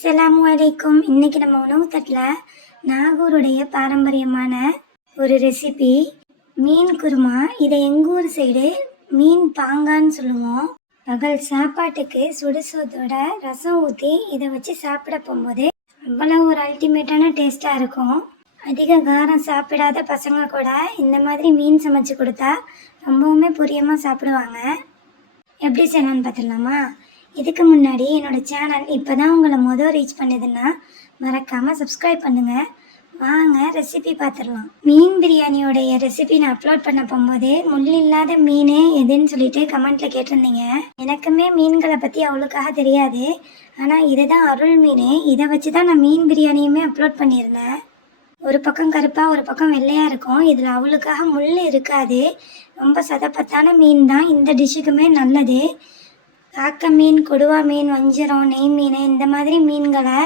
அஸ்ஸலாமு அலைக்கும் இன்னைக்கு நம்ம உணவு தட்டில் நாகூருடைய பாரம்பரியமான ஒரு ரெசிபி மீன் குருமா. இதை எங்கள் ஊர் சைடு மீன் பாங்கான்னு சொல்லுவோம். பகல் சாப்பாட்டுக்கு சுடுசோத்தோட ரசம் ஊற்றி இதை வச்சு சாப்பிட போகும்போது அவ்வளோ ஒரு அல்டிமேட்டான டேஸ்ட்டாக இருக்கும். அதிக காரம் சாப்பிடாத பசங்க கூட இந்த மாதிரி மீன் சமைச்சு கொடுத்தா ரொம்பவுமே புரியமாக சாப்பிடுவாங்க. எப்படி செய்யலாம்னு பார்த்துடலாமா இதுக்கு முன்னாடி என்னோட சேனல் இப்போ தான் உங்களை மொதல் ரீச் பண்ணுதுன்னா மறக்காமல் சப்ஸ்கிரைப் பண்ணுங்கள் வாங்க ரெசிபி பார்த்துடலாம் மீன் பிரியாணியோடைய ரெசிபி நான் அப்லோட் பண்ண போகும்போது முள் இல்லாத மீன் எதுன்னு சொல்லிட்டு கமெண்ட்டில் கேட்டிருந்தீங்க. எனக்குமே மீன்களை பற்றி அவ்வளோக்காக தெரியாது. ஆனால் இதுதான் அருள் மீன். இதை வச்சு தான் நான் மீன் பிரியாணியுமே அப்லோட் பண்ணியிருந்தேன். ஒரு பக்கம் கருப்பாக ஒரு பக்கம் வெள்ளையாக இருக்கும். இதில் அவளுக்காக முள் இருக்காது. ரொம்ப சதப்பத்தான மீன் தான். இந்த டிஷ்ஷுக்குமே நல்லது. காக்க மீன் கொடுவா மீன் வஞ்சிரம் நெய் மீன் இந்த மாதிரி மீன்களை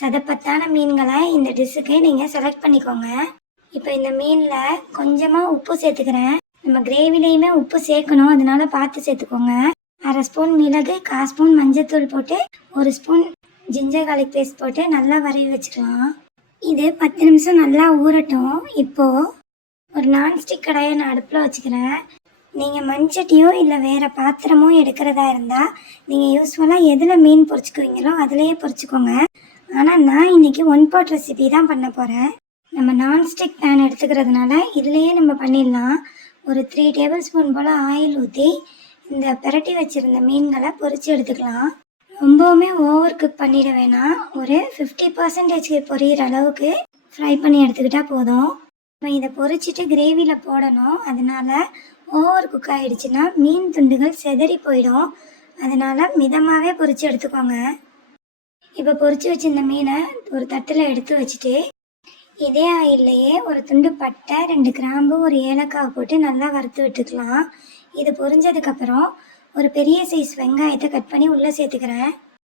சதப்பத்தான மீன்களை இந்த டிஷ்ஷுக்கு நீங்கள் செலக்ட் பண்ணிக்கோங்க. இப்போ இந்த மீனில் கொஞ்சமாக உப்பு சேர்த்துக்கிறேன். நம்ம கிரேவிலையுமே உப்பு சேர்க்கணும். அதனால பார்த்து சேர்த்துக்கோங்க. அரை ஸ்பூன் மிளகு கால் ஸ்பூன் மஞ்சத்தூள் போட்டு ஒரு ஸ்பூன் ஜிஞ்சர் கார்லிக் பேஸ்ட் போட்டு நல்லா வரைய வச்சுக்கலாம். இது பத்து நிமிஷம் நல்லா ஊறட்டும். இப்போது ஒரு நான்ஸ்டிக் கடாயை நான் அடுப்பில் வச்சுக்கிறேன். நீங்கள் மண்சட்டியோ இல்லை வேறு பாத்திரமோ எடுக்கிறதா இருந்தால் நீங்கள் யூஸ்ஃபுல்லாக எதில் மீன் பொறிச்சிக்குவீங்களோ அதிலேயே பொறிச்சிக்கோங்க ஆனால் நான் இன்னைக்கு ஒன் பாட் ரெசிபி தான் பண்ண போகிறேன் நம்ம நான்ஸ்டிக் பேன் எடுத்துக்கிறதுனால இதுலேயே நம்ம பண்ணிடலாம். ஒரு த்ரீ டேபிள் ஸ்பூன் போல் ஆயில் ஊற்றி இந்த பிரட்டி வச்சுருந்த மீன்களை பொறிச்சு எடுத்துக்கலாம். ரொம்பவுமே ஓவர் குக் பண்ணிட வேணாம். ஒரு ஃபிஃப்டி பர்சன்டேஜ்க்கு பொரியிற அளவுக்கு ஃப்ரை பண்ணி எடுத்துக்கிட்டால் போதும். நம்ம இதை பொறிச்சிட்டு கிரேவியில் போடணும். அதனால ஓவர் குக் ஆகிடுச்சுன்னா மீன் துண்டுகள் செதறி போயிடும். அதனால் மிதமாகவே பொறிச்சு எடுத்துக்கோங்க. இப்போ பொறிச்சு வச்சிருந்த மீனை ஒரு தட்டில் எடுத்து வச்சுட்டு இதே ஆயில்லையே ஒரு துண்டு பட்டை ரெண்டு கிராம்பு ஒரு ஏலக்காய் போட்டு நல்லா வறுத்து விட்டுக்கலாம். இது பொரிஞ்சதுக்கப்புறம் ஒரு பெரிய சைஸ் வெங்காயத்தை கட் பண்ணி உள்ளே சேர்த்துக்கிறேன்.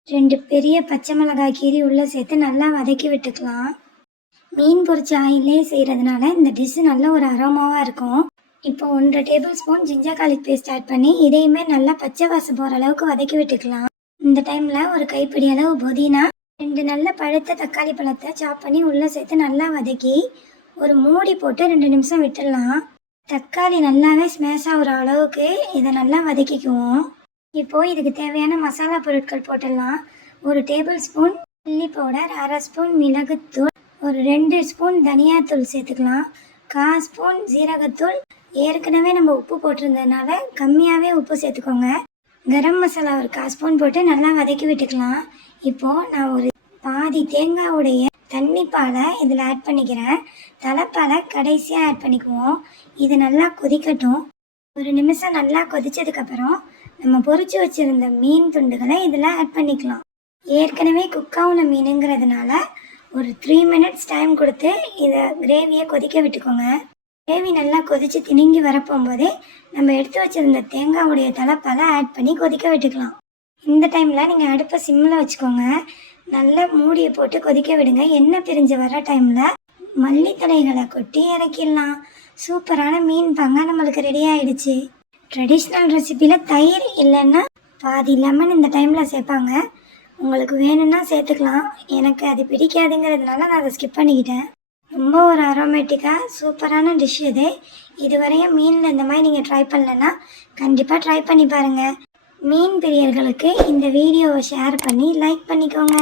ரெண்டு பெரிய பச்சை மிளகாய் கீரி உள்ளே சேர்த்து நல்லா வதக்கி விட்டுக்கலாம். மீன் பொரிச்ச ஆயிலே செய்கிறதுனால இந்த டிஷ்ஷு நல்ல ஒரு அரோமாவாக இருக்கும். இப்போ ஒன்றரை tablespoon ginger garlic paste add பண்ணி இதையுமே நல்லா பச்சை வாசம் போகிற அளவுக்கு வதக்கி விட்டுக்கலாம். இந்த டைமில் ஒரு கைப்பிடி அளவு புதினா ரெண்டு நல்ல பழுத்த தக்காளி பழத்தை சாப் பண்ணி உள்ளே சேர்த்து நல்லா வதக்கி ஒரு மூடி போட்டு ரெண்டு நிமிஷம் விட்டுடலாம். தக்காளி நல்லாவே ஸ்மேஷ் ஆகிற அளவுக்கு இதை நல்லா வதக்கிக்குவோம். இப்போது இதுக்கு தேவையான மசாலா பொருட்கள் போட்டுடலாம். ஒரு டேபிள் ஸ்பூன் சில்லி பவுடர் அரை ஸ்பூன் மிளகுத்தூள் ஒரு ரெண்டு ஸ்பூன் தனியாத்தூள் சேர்த்துக்கலாம். கால் ஸ்பூன் ஜீரகத்தூள் ஏற்கனவே நம்ம உப்பு போட்டிருந்ததுனால கம்மியாகவே உப்பு சேர்த்துக்கோங்க. கரம் மசாலா ஒரு கால் ஸ்பூன் போட்டு நல்லா வதக்கி விட்டுக்கலாம். இப்போது நான் ஒரு பாதி தேங்காவுடைய தண்ணி பாலை இதில் ஆட் பண்ணிக்கிறேன். தலைப்பாலை கடைசியாக ஆட் பண்ணிக்குவோம். இது நல்லா கொதிக்கட்டும். ஒரு நிமிஷம் நல்லா கொதிச்சதுக்கப்புறம் நம்ம பொறிச்சு வச்சுருந்த மீன் துண்டுகளை இதில் ஆட் பண்ணிக்கலாம். ஏற்கனவே குக்காவுன மீனுங்கிறதுனால ஒரு த்ரீ மினிட்ஸ் டைம் கொடுத்து இதை கிரேவியை கொதிக்க விட்டுக்கோங்க. கிரேவி நல்லா கொதித்து திணுங்கி வரப்போகும்போதே நம்ம எடுத்து வச்சுருந்த தேங்காவுடைய தலைப்பாலை ஆட் பண்ணி கொதிக்க விட்டுக்கலாம். இந்த டைமில் நீங்கள் அடுப்பை சிம்மில் வச்சுக்கோங்க. நல்லா மூடியை போட்டு கொதிக்க விடுங்க. எண்ணெய் பிரிஞ்சு வர டைமில் மல்லித்தலைகளை கொட்டி இறக்கிடலாம். சூப்பரான மீன் பங்க நம்மளுக்கு ரெடி ஆயிடுச்சு. ட்ரெடிஷ்னல் ரெசிப்பியில் தயிர் இல்லைன்னா பாதி லெமன் இந்த டைமில் சேர்ப்பாங்க. உங்களுக்கு வேணும்னா சேர்த்துக்கலாம். எனக்கு அது பிடிக்காதுங்கிறதுனால நான் அதை ஸ்கிப் பண்ணிக்கிட்டேன். ரொம்ப ஒரு அரோமேட்டிக்காக சூப்பரான டிஷ் இது. இதுவரையும் மீனில் இந்த மாதிரி நீங்கள் ட்ரை பண்ணலன்னா கண்டிப்பாக ட்ரை பண்ணி பாருங்கள் மீன் பிரியர்களுக்கு இந்த வீடியோவை ஷேர் பண்ணி லைக் பண்ணிக்கோங்க.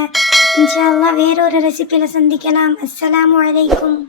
இன்ஷால்லாம் வேறொரு ரெசிப்பியில் சந்திக்கலாம். அஸ்ஸலாமு வலைக்கும்